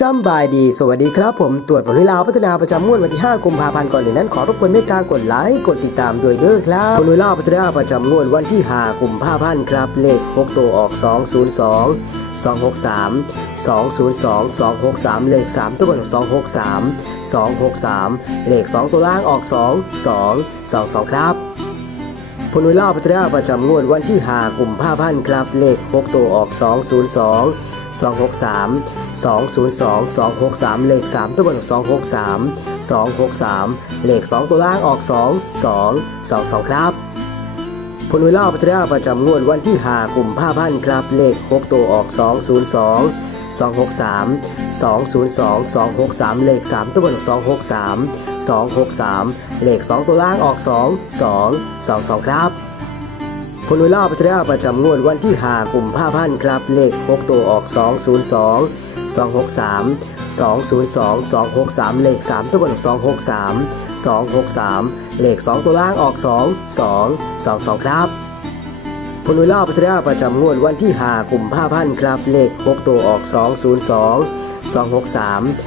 ซัมบายดี สวัสดีครับผม ตรวจผลวิลาวพัฒนาประจำงวดวันที่ 5 กุมภาพันธ์ก่อนอื่นนั้นขอรบกวนเมตตากดไลค์กดติดตามด้วยเด้อครับผลวิลาวพัฒนาประจำงวดวันที่ 5 กุมภาพันธ์ครับ เลข 6 ตัวออก 202 263 202 263 เลข 3 ตัวบนออก263 263 เลข 2 ตัวล่างออก 2 2 22 ครับผลวิลาพัฒนาประจำงวดวันที่ 5 กุมภาพันธ์ครับ เลข 6 ตัวออก 202 263 202 263 เลข 3 ตัวบน263 263 เลข 2 ตัวล่างออก 2 2 22 ครับผลเวลาพัฒนาประจำงวดวันที่5กลุ่มภาพันครับ เลข 6 ตัวออก 202 263 202 263 เลข 3 ตัวบน263 263 เลข 2 ตัวล่างออก 2 2 22 ครับ ผลเวลาพัฒนาประจำงวดวันที่5กุมภาพันธ์ครับ เลข 6 ตัวออก 202 263 202 263 เลข 3 ตัวบนออก263 263 เลข 2 ตัวล่างออก 2 2 22 ครับผลเวลาพัฒนาประจำงวดวันที่5กุมภาพันธ์ครับ เลข 6 ตัวออก 202 263